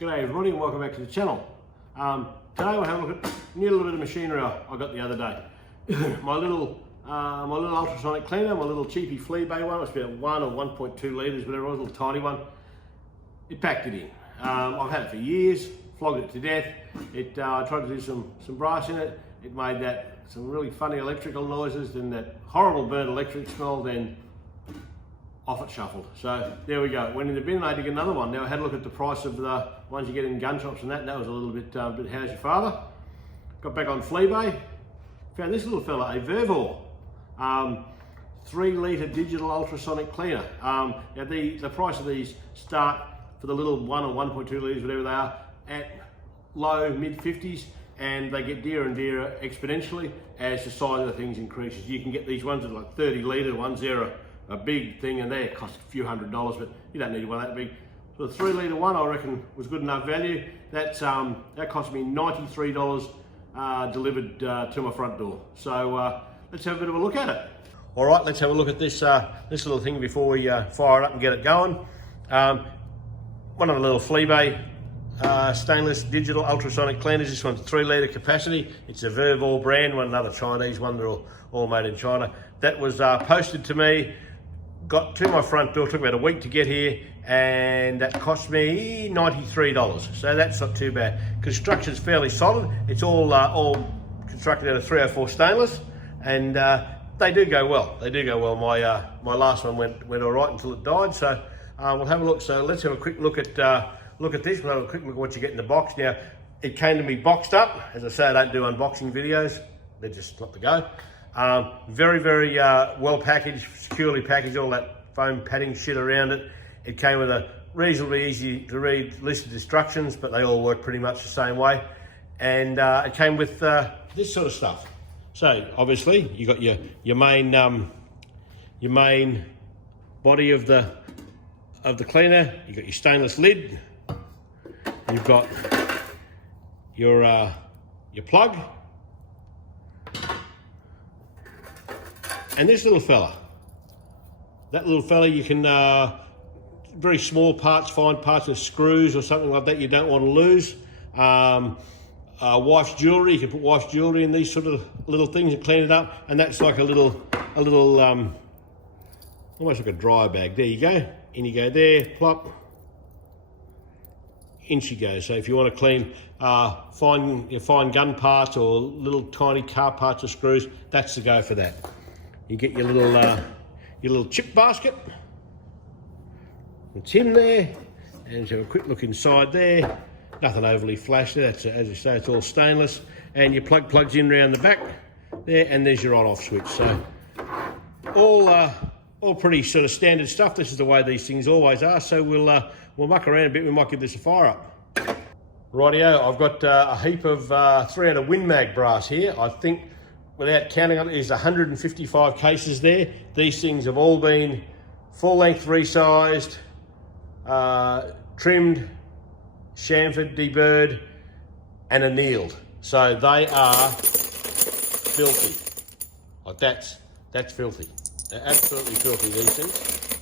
G'day everybody and welcome back to the channel. Today we'll have a look at a new little bit of machinery I got the other day. my little ultrasonic cleaner, my little cheapy flea bay one. It's about 1 or 1.2 litres, whatever it was, a little tiny one. It packed it in. I've had it for years, flogged it to death. I tried to do some brass in it. It made some really funny electrical noises, then that horrible burnt electric smell, then off it shuffled. So there we go. Went in the bin and I had to get another one. Now I had a look at the price of the ones you get in gun shops and that was a little bit how's your father. Got back on Fleabay, found this little fella, a Vervor 3 litre digital ultrasonic cleaner. Now the price of these start for the little 1 or 1.2 litres, whatever they are, at low mid 50s, and they get dearer and dearer exponentially as the size of the things increases. You can get these ones that are like 30 litre ones. They're a big thing and they cost a few $100s, but you don't need one that big. So the 3 litre one I reckon was good enough value. That cost me $93 delivered to my front door. So let's have a bit of a look at it. All right, let's have a look at this little thing before we fire it up and get it going. One of the little Fleabay stainless digital ultrasonic cleaners. This one's 3 litre capacity. It's a Vervor brand, another Chinese one. They're all made in China. That was posted to me, got to my front door, took about a week to get here, and that cost me $93. So that's not too bad. Construction's fairly solid. It's all constructed out of 304 stainless, and they do go well. They do go well. My last one went all right until it died. So we'll have a look. So let's have a quick look at this. We'll have a quick look at what you get in the box. Now, it came to me boxed up. As I say, I don't do unboxing videos. They're just not the go. Very, very well packaged, securely packaged, all that foam padding shit around it. It came with a reasonably easy to read list of instructions, but they all work pretty much the same way. And it came with this sort of stuff. So obviously you got your main body of the cleaner. You got your stainless lid. You've got your plug. And this little fella, you can, very small parts, fine parts of screws or something like that you don't want to lose. Wife's jewellery, you can put wife's jewellery in these sort of little things and clean it up. And that's like a little almost like a dry bag. There you go. In you go there, plop. In she goes. So if you want to clean fine gun parts or little tiny car parts or screws, that's the go for that. You get your little chip basket. It's in there, and just have a quick look inside there. Nothing overly flashy. That's, as I say, it's all stainless. And your plug plugs in around the back there, and there's your on-off switch. So all pretty sort of standard stuff. This is the way these things always are. So we'll muck around a bit. We might give this a fire up. Rightio, I've got a heap of 300 Win Mag brass here. I think, without counting on it, there's 155 cases there. These things have all been full length resized, trimmed, chamfered, deburred, and annealed. So they are filthy. Like that's filthy. They're absolutely filthy, these things.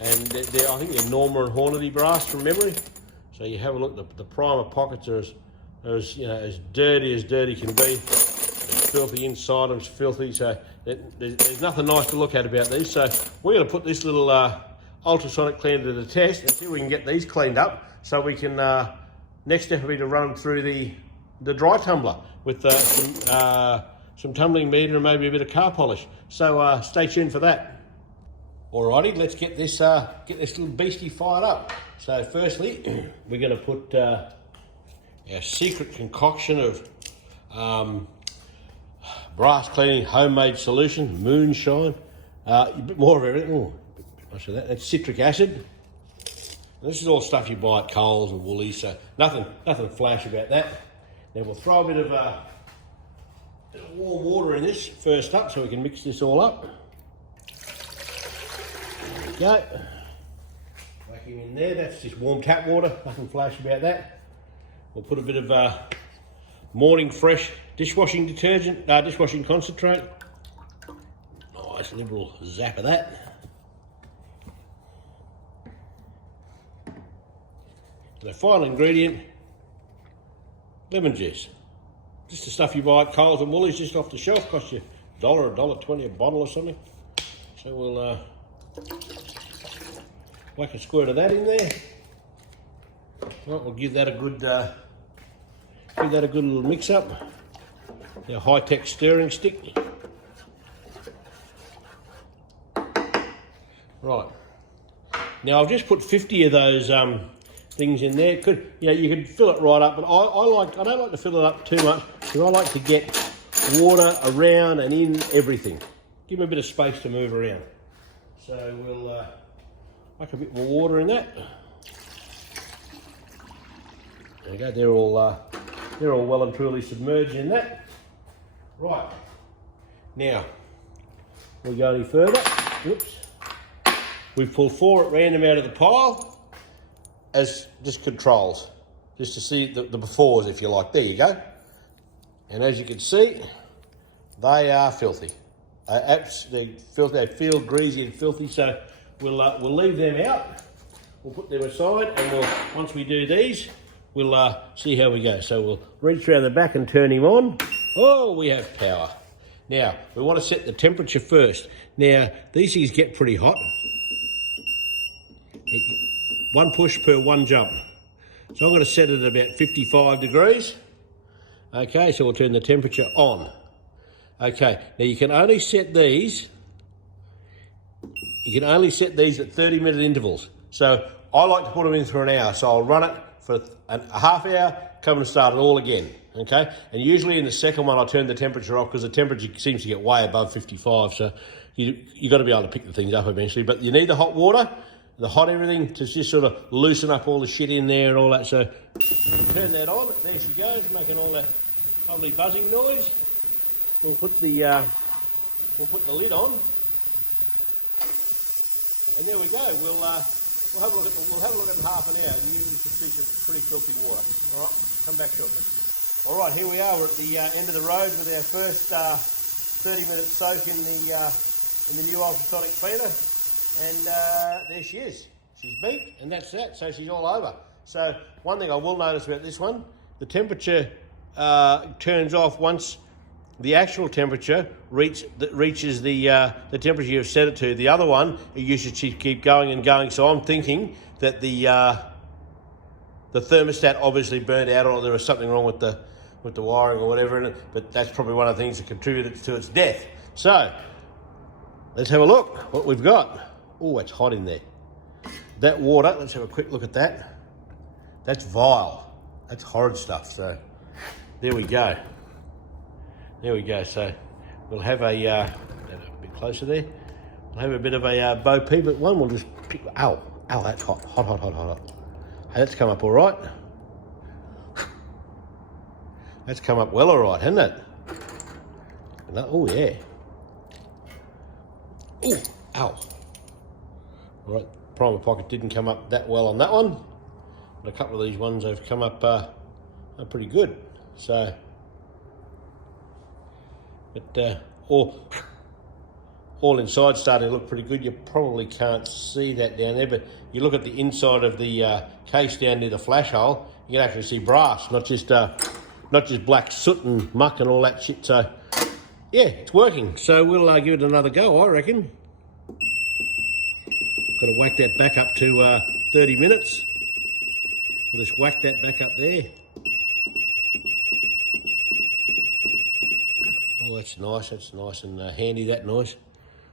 And I think they're Norma and Hornady brass from memory. So you have a look, the primer pockets are as dirty can be. Filthy inside them, it's filthy, so there's nothing nice to look at about these. So we're going to put this little ultrasonic cleaner to the test and see if we can get these cleaned up, so we can next step will be to run them through the dry tumbler with some tumbling meter and maybe a bit of car polish. So stay tuned for that. Alrighty, let's get this little beastie fired up. So firstly, we're going to put our secret concoction of brass cleaning homemade solution, moonshine, a bit more of everything. Oh, a bit much of that. That's citric acid. And this is all stuff you buy at Coles and Woolies, so nothing flash about that. Then we'll throw a bit of warm water in this first up, so we can mix this all up. There we go. Whacking in there. That's just warm tap water. Nothing flash about that. We'll put a bit of Morning Fresh dishwashing detergent, dishwashing concentrate. Nice liberal zap of that. The final ingredient lemon juice. Just the stuff you buy at Coles and Woolies, just off the shelf, costs you $1, $1.20 a bottle or something. So we'll whack a squirt of that in there. Right, we'll give that a good little mix up. Our high-tech stirring stick. Right. Now I've just put 50 of those things in there. You could fill it right up, but I don't like to fill it up too much because I like to get water around and in everything. Give them a bit of space to move around. So we'll whack a bit more water in that. There we go. They're all well and truly submerged in that. Right. Now we go any further. Whoops. We pull 4 at random out of the pile as just controls, just to see the befores, if you like. There you go. And as you can see, they are filthy. They're absolutely filthy. They feel greasy and filthy. So we'll leave them out. We'll put them aside, and once we do these, we'll see how we go. So we'll reach around the back and turn him on. Oh, we have power. Now we want to set the temperature first. Now these things get pretty hot. 1 push per 1 jump. So I'm going to set it at about 55 degrees. Okay, so we'll turn the temperature on. Okay, now you can only set these at 30-minute intervals. So I like to put them in for an hour. So I'll run it for a half hour, come and start it all again. Okay, and usually in the second one I'll turn the temperature off because the temperature seems to get way above 55. So you've got to be able to pick the things up eventually. But you need the hot water, the hot everything, to just sort of loosen up all the shit in there and all that. So turn that on. There she goes, making all that lovely buzzing noise. We'll put the lid on, and there we go. We'll have a look at in half an hour, and you can see some pretty filthy water. All right, come back shortly. All right, here we are. We're at the end of the road with our first 30-minute soak in the new ultrasonic cleaner. And there she is. She's beeped, and that's that. So she's all over. So one thing I will notice about this one, the temperature turns off once the actual temperature reaches the temperature you've set it to. The other one, you should keep going and going. So I'm thinking that the thermostat obviously burned out, or there was something wrong with the wiring or whatever in it. But that's probably one of the things that contributed to its death. So let's have a look what we've got. Oh, it's hot in there. That water, let's have a quick look at that. That's vile. That's horrid stuff. So there we go. There we go. So we'll have a bit closer there. We'll have a bit of a Bo Peep at one. We'll just pick. Ow, that's hot. Hot. Hey, that's come up all right. That's come up well all right, hasn't it? Oh yeah. Oh, ow. All right, primer pocket didn't come up that well on that one, but a couple of these ones have come up are pretty good. So, but all inside starting to look pretty good. You probably can't see that down there, but you look at the inside of the case down near the flash hole, you can actually see brass, not just black soot and muck and all that shit. So, yeah, it's working. So we'll give it another go, I reckon. Got to whack that back up to 30 minutes. We'll just whack that back up there. Oh, that's nice. That's nice and handy, that noise.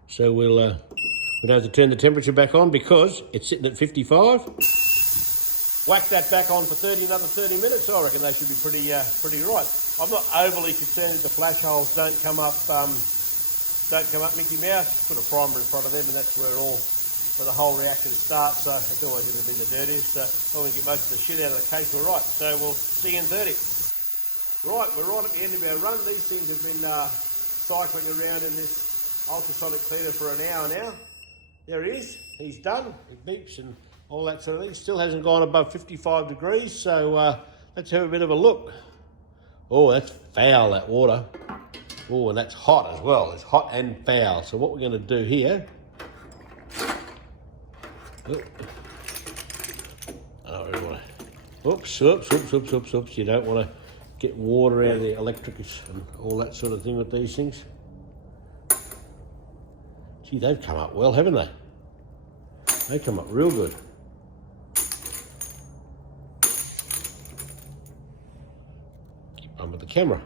So we don't have to turn the temperature back on because it's sitting at 55. Whack that back on for another 30 minutes. I reckon they should be pretty right. I'm not overly concerned that the flash holes don't come up Mickey Mouse. Put a primer in front of them, and that's where the whole reactor starts. So it's always going to be the dirtiest. So when we get most of the shit out of the case, we're right. So we'll see you in 30. Right, we're right at the end of our run. These things have been cycling around in this ultrasonic cleaner for an hour now. There he is. He's done. It beeps and all that sort of thing. Still hasn't gone above 55 degrees. So let's have a bit of a look. Oh, that's foul, that water. Oh, and that's hot as well. It's hot and foul. So what we're going to do here... Oops. You don't want to get water out of the electrics and all that sort of thing with these things. Gee, they've come up well, haven't they? They come up real good. Keep on with the camera.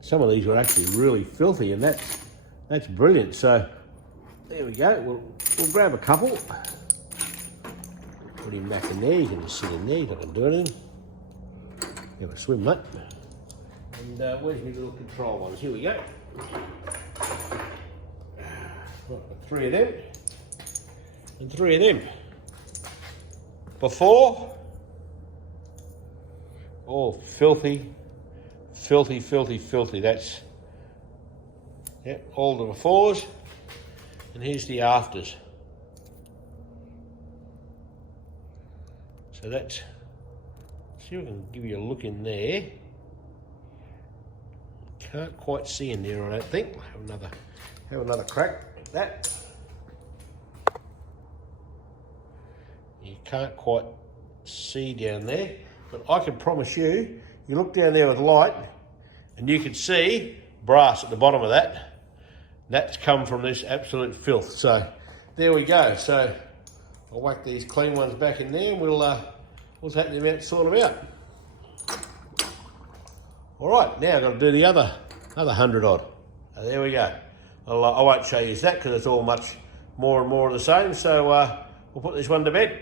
Some of these were actually really filthy, and that's brilliant. So there we go. We'll grab a couple. Put him back in there. You can just sit in there. You're not going to do anything. Have a swim, mate. And where's my little control ones? Here we go. Right, 3 of them. And 3 of them. Before. Oh, filthy. Filthy, filthy, filthy. That's, yep, all the befores. And here's the afters. So that's, see if I can give you a look in there. Can't quite see in there, I don't think. Have another crack at that. You can't quite see down there, but I can promise you, you look down there with light and you can see brass at the bottom of that. That's come from this absolute filth. So there we go. So I'll whack these clean ones back in there and we'll take them out and sort them out. All right, now I've got to do the other 100 odd. There we go. I won't show you that because it's all much more and more of the same. So we'll put this one to bed.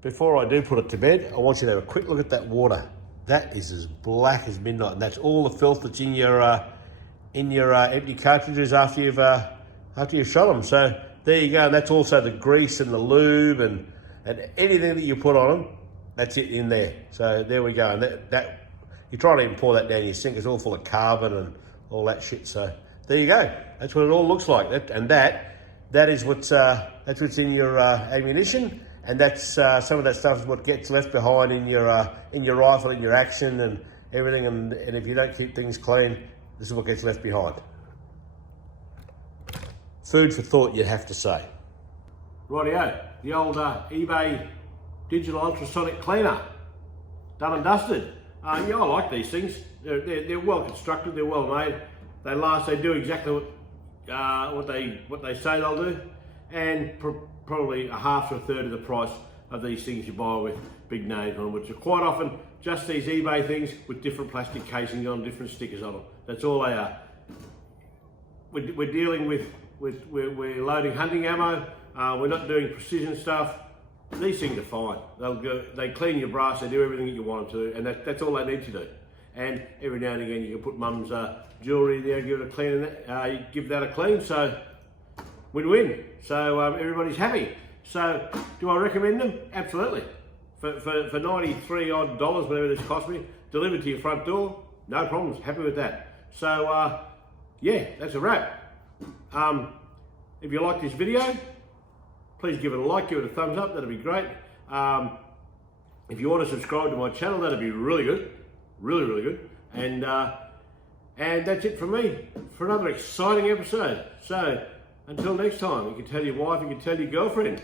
Before I do put it to bed, I want you to have a quick look at that water. That is as black as midnight, and that's all the filth that's in your empty cartridges after you've shot them. So there you go, and that's also the grease and the lube and anything that you put on them. That's it in there. So there we go, and that you try to even pour that down your sink. It's all full of carbon and all that shit. So there you go. That's what it all looks like. That is what's in your ammunition. And that's some of that stuff is what gets left behind in your rifle, in your action and everything. And if you don't keep things clean, this is what gets left behind. Food for thought, you'd have to say. Rightio, the old eBay digital ultrasonic cleaner, done and dusted. Yeah, I like these things. They're well constructed. They're well made. They last. They do exactly what they say they'll do, and probably a half to a third of the price of these things you buy with big names on them, which are quite often just these eBay things with different plastic casings on, different stickers on them. That's all they are. We're dealing with we're loading hunting ammo. We're not doing precision stuff. These things are fine. They clean your brass. They do everything that you want them to, and that's all they need to do. And every now and again, you can put mum's jewellery there, give it a clean, give that a clean. So win-win. So everybody's happy. So do I recommend them? Absolutely. For $93 odd, whatever this cost me, delivered to your front door, no problems. Happy with that. So yeah, that's a wrap. If you like this video, please give it a like, give it a thumbs up. That'd be great. If you want to subscribe to my channel, that'd be really good. Really, really good. And that's it from me for another exciting episode. So until next time, you can tell your wife, you can tell your girlfriend,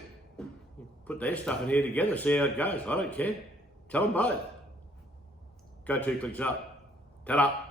put their stuff in here together, see how it goes. I don't care. Tell them both. Go 2 clicks up. Ta-da.